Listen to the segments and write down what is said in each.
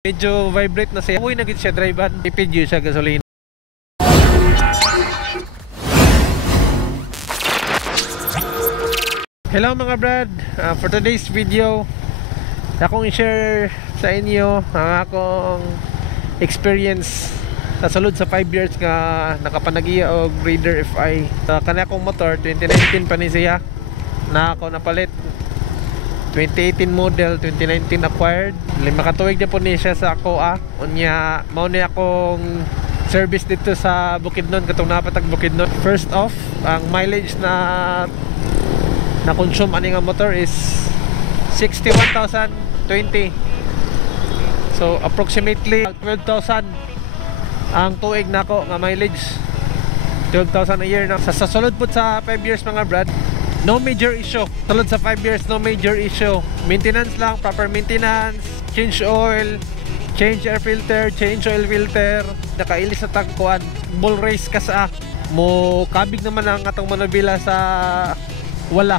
Medyo vibrate na siya. Uy, nagit siya drive-an. Tipid yun siya gasolina. Hello mga brad. For today's video, akong i-share sa inyo ang akong experience sa sulod sa 5 years nga nakapanagiya og Raider FI. Kani akong motor 2019 pa ni siya na ako napalit. 2018 model, 2019 acquired. 5 katuig na po niya siya sa ako unya mao ni akong service dito sa Bukidnon katong napatag Bukidnon. First off, ang mileage na consume ani nga motor is 61,020. So approximately 12,000 ang tuig nako nga mileage. 12,000 a year na. Sa sulod po sa 5 years mga brad, no major issue. Tulad sa 5 years, no major issue. Maintenance lang, proper maintenance, change oil, change air filter, change oil filter. Nakailis sa tangkuan. Bull race ka sa mo kabig naman ang atong manabila sa wala.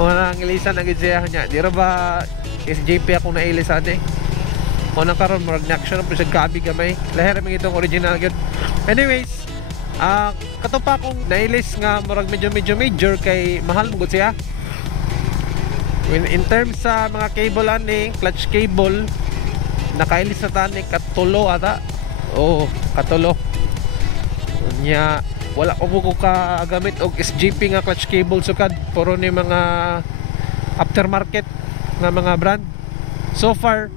Wala ang ilisan ang idseyahan niya. Di ra ba SJP akong nailisan eh. Muna karon marag action po siya kabig gamay. Lahir ang itong original good. Anyways, kato pa akong nailis nga murag medyo major kay mahal mo gud siya. In terms sa mga cable ani, clutch cable, nakailis na tani katulo ata. Oo, katulo. Nya wala ko kagamit og SGP nga clutch cable sukad. Puro ni mga aftermarket nga mga brand. So far,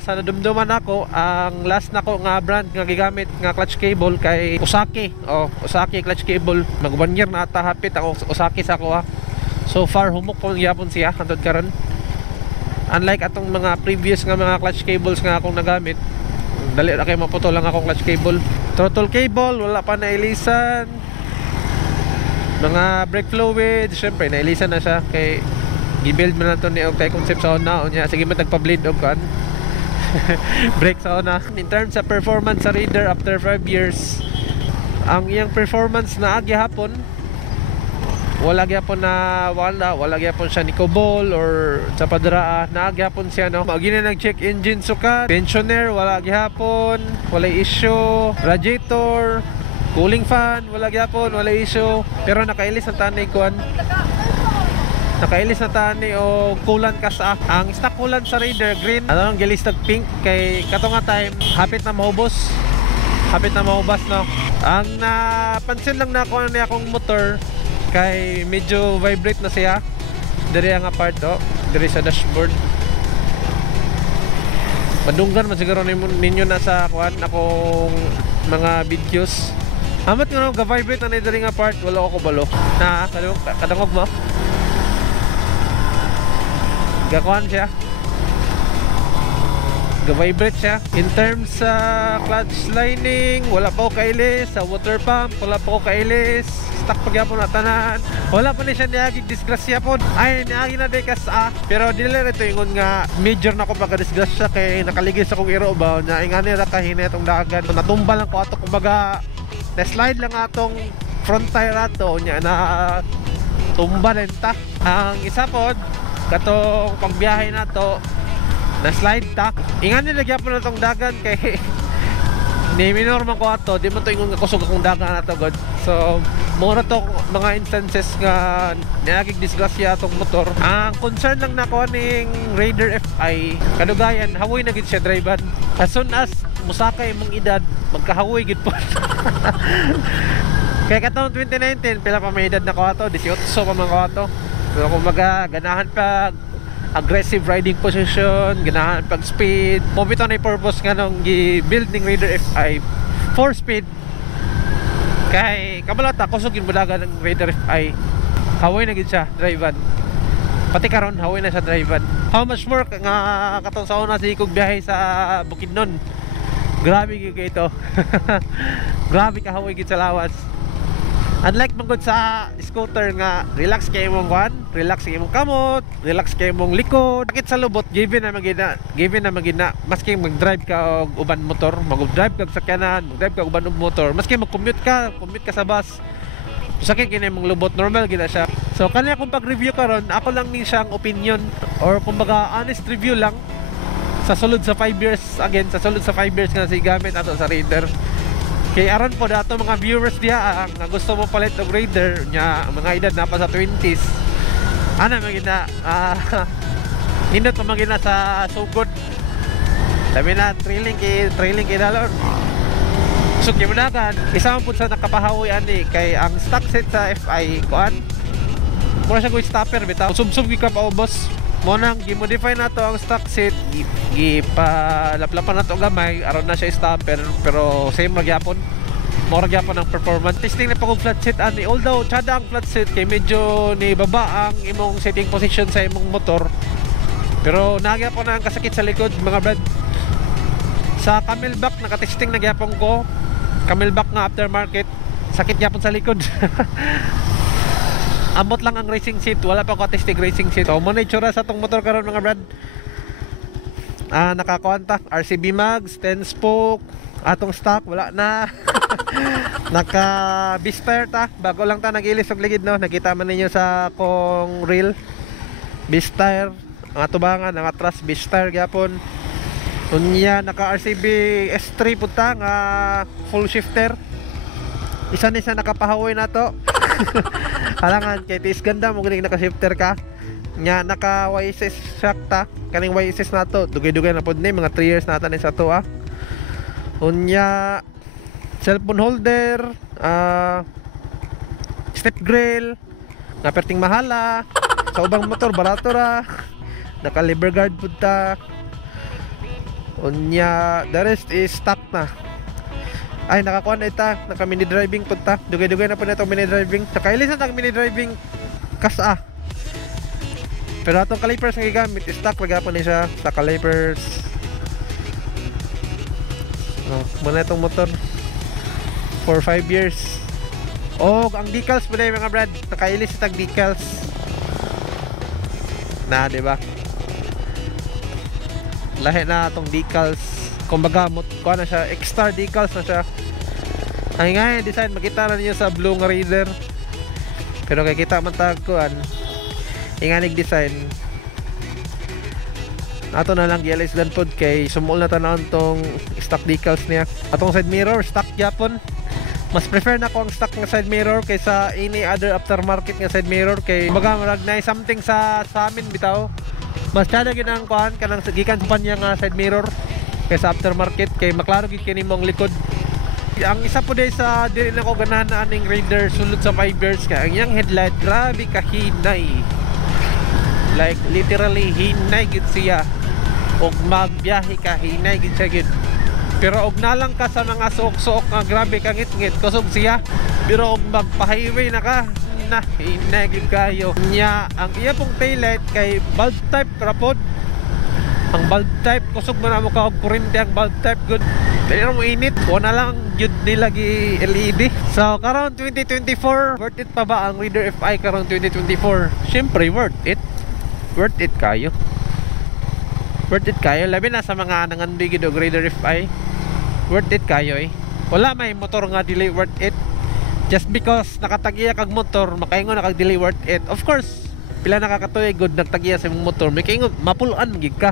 sa nadumduman ako, ang last nako nga brand nga gigamit nga clutch cable kay Osaki. Osaki clutch cable. Mag 1 year na ata hapit ang Osaki sa ako So far humok po gyapon siya hangtod karon. Unlike atong mga previous nga mga clutch cables nga akong nagamit, dali ra kay maputo lang akong clutch cable. Throttle cable wala pa nailisan. Mga brake fluid, syempre nailisan na siya kay i-build man nato ni og tay concept sa una unya sige man tagpa-bleed og kan brake sa una. In terms sa performance sa Raider after 5 years, ang iyang performance na agyahapon wala gyapon siya ni Cobol or sa padraa na agyahapon siya no. Magi na nag-check engine sukat, tensioner wala gyapon, wala issue, radiator, cooling fan wala gyapon, wala issue. Pero nakailis ang tanay kuan. Nakailis na tani o coolant ka sa ang stock coolant sa Raider green. Ano ang gilistag pink kay kato nga time hapit na mahubos. Hapit na mahubas no. Ang napansin lang na ako na akong motor kay medyo vibrate na siya. Diri ang part diri sa dashboard. Madunggan man siguro ninyo na sa kuan akong mga videos. Amat nga ga-vibrate na diri nga part, wala ako balo. Na kadangog mo. Gakuan siya, ga-vibrate siya. In terms sa clutch lining, wala pa ko kailis. Sa water pump, wala pa ko kailis. Stock pagyapon na tanan. Wala pa ni siya niagig disgrasya po. Ay, niagi na dekas pero dili rito ingon nga major na ko pagka-disgrasya kay nakaligis akong iro ba nya ingani ra kahina itong dagan. Natumba lang ko ato kumbaga na-slide lang atong front tire ato nya na tumba lenta. Ang isa pod katong pagbiyahe na to na slide ta ingan nilagyan po na tong dagan kay ni minor man ko ato di mo to ingon nga kusog akong dagan na to god. So mura to mga instances nga niagig disgrasya atong motor. Ang concern lang nako ning Raider FI kadugayan hawoy na gid siya drive-an. As soon as musakay mong edad magkahawoy gid po. Kaya katong 2019 pila pa may edad na ko ato 18 pa man ko ato. So kumbaga ganahan pag aggressive riding position, ganahan pag speed. Mobito na yung purpose nga nung i-build ng Raider FI 4 speed. Kay kabalata kusogin bulaga ng Raider FI. Hawoy na gid siya drive-an. Pati karon hawoy na siya drive-an. How much more nga katong sa una si ikog biyahe sa Bukidnon. Grabe gyud kay ito. Grabe ka hawoy gid sa lawas. Unlike mong sa scooter nga relax kayo mong kwan, relax kayo mong kamot, relax kayo mong likod. Bakit sa lubot given na magina maski mag-drive ka og uban motor, mag-drive ka sa sakyanan, mag-drive ka og uban motor, maski mag-commute ka sa bus. Sakit kini mong lubot normal gina siya. So kanya kung pag-review karon, ako lang ni siyang opinion or kumbaga honest review lang sa sulod sa 5 years again, sa sulod sa 5 years nga si gamit ato sa Raider. Kay aron po dato mga viewers diha nga gusto mo palit og Raider nya mga edad na pa sa 20s. Ana magina nindot pa magina sa sugod. Sabi na trailing kay dalon. So kimunagan isa man pud sa nakapahawi ani kay ang stock set sa FI kuan. Mura siya go stopper bitaw. Subsub gi ka pa boss. Mo nang gi-modify na to ang stock set, gipalaplapan na to gamay aron na siya stopper pero same magyapon. More gyapon ang performance. Testing na pag flat set ani although tsada ang flat set kay medyo ni baba ang imong setting position sa imong motor. Pero nagyapon na ang kasakit sa likod mga brad. Sa Camelback naka-testing na gyapon ko. Camelback nga aftermarket, sakit gyapon sa likod. Amot lang ang racing seat, wala pa ko testing racing seat. So, muna itsura sa itong motor karon mga brad. Nakakuanta, RCB mags, 10 spoke, atong stock, wala na. Naka B-Star ta, bago lang ta nag-ilis og ligid no. Nakita man ninyo sa kong reel. B-Star, ang atubangan, ang atras B-Star gyapon. Unya naka RCB S3 punta nga full shifter. Isa ni sa nakapahawoy na to. Halangan kay tis ganda mo ganing naka-shifter ka. Nya naka YSS shock ta. Kaning YSS na to, dugay-dugay na pod ni mga 3 years na ta ni sa to ah. Unya cellphone holder, step grill, nga perting mahala. Sa ubang motor barato ra. Naka lever guard pud ta. Unya the rest is stock na. Ay nakakuha na ita, naka mini driving po ta. Dugay-dugay na po na itong mini driving. Nakailisan ang mini driving kasa. Pero atong calipers nga gigamit, stock lagapon ni siya sa calipers. Muna itong motor for 5 years. Ang decals po na mga brad. Nakailis itang decals. Na diba? Lahi na itong decals. Kumbaga, kuha na siya, extra decals na siya. Ay nga yung design, makita na niyo sa blue nga Raider. Pero kay kita man tagkuan, inganig design. Ato na lang gialis dan pod kay sumul na tanawon tong stock decals niya. Atong side mirror, stock Japon. Mas prefer na ko ang stock nga side mirror kaysa any other aftermarket nga side mirror kay kumbaga marag na something sa amin bitaw. Mas tsada gid ang kuan kanang gikan sa panya nga side mirror kaysa aftermarket kay maklaro gid kini mong likod. Ang isa po day sa dili na ko ganahan na aning Raider sulod sa 5 years ka ang iyang headlight grabe ka hinay, like literally hinay gid siya og magbiyahe ka hinay gid siya gid. Pero og nalang ka sa mga suok-suok nga grabe ka ngit-ngit kusog siya. Pero og magpa-highway na ka na hinay gid kayo nya. Ang iya pong taillight kay bulb type rapod. Ang bulb type kusog mo na mo ka og kurente ang bulb type good. Pero mo init wala lang jud nila gi LED. So karon 2024 worth it pa ba ang Raider FI karon 2024? Syempre worth it. Worth it kayo. Worth it kayo labi na sa mga nangandoy gid og Raider FI. Worth it kayo eh. Wala may motor nga dili worth it. Just because nakatagiya kag motor makaingon na kag dili worth it. Of course pila nakakatuig good nagtagiya sa imong motor makaingon mapulan gid ka.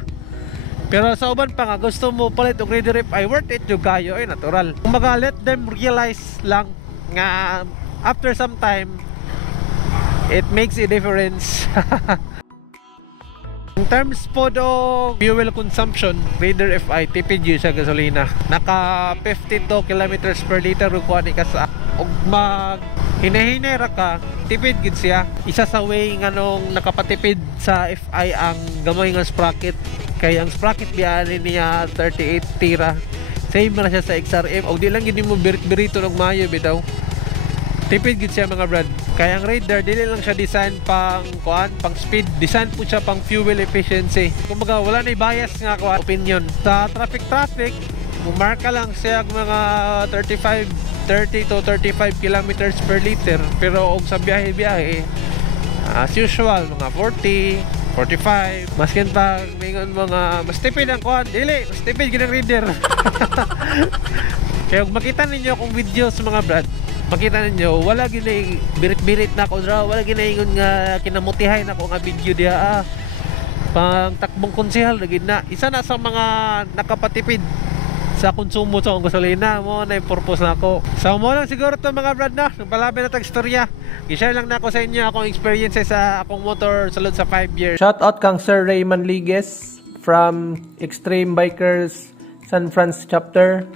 Pero sa uban pa nga gusto mo palit og Raider FI worth it jud kayo ay natural. Kumbaga let them realize lang nga after some time it makes a difference. In terms po do fuel consumption, Raider FI tipid yun sa gasolina. Naka 52 kilometers per liter kuha ni ka sa og mag hinahinay ra ka tipid gid siya. Isa sa way nga nung nakapatipid sa FI ang gamay nga sprocket. Kaya ang sprocket biyanin niya 38 tira. Same na siya sa XRM. O di lang gini mo birito ng mayo bitaw. Tipid gid siya mga brad. Kaya ang Raider dili lang siya design pang kuan, pang speed. Design po siya pang fuel efficiency. Kumbaga wala na bias nga kuan opinion. Sa traffic, marka lang siya mga 30 to 35 kilometers per liter. Pero og sa biyahe as usual mga 40 45. Maskin pa mingon mga mas tipid ang kuan, dili, mas tipid gid ang Raider. Kaya kung makita ninyo akong videos mga brad, makita ninyo wala gid birit-birit na ko draw, wala gid ingon nga kinamutihay na ko nga video diha pang takbong konsehal na gid na. Isa na sa mga nakapatipid sa konsumo sa gasolina mo na yung purpose na ako. So mo lang siguro to mga brad na palabi na tag istorya. I-share lang na ako sa inyo akong experiences sa akong motor sulod sa 5 years. Shout out kang Sir Raymond Ligues from Extreme Bikers San Francisco chapter.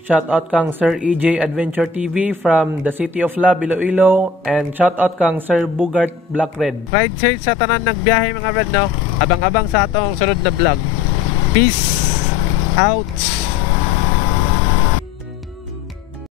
Shout out kang Sir EJ Adventure TV from the City of Love, Iloilo. And shout out kang Sir Bugart Black Red. Ride safe sa tanan nagbiyahe mga brad no. Abang-abang sa atong sunod na vlog. Peace out.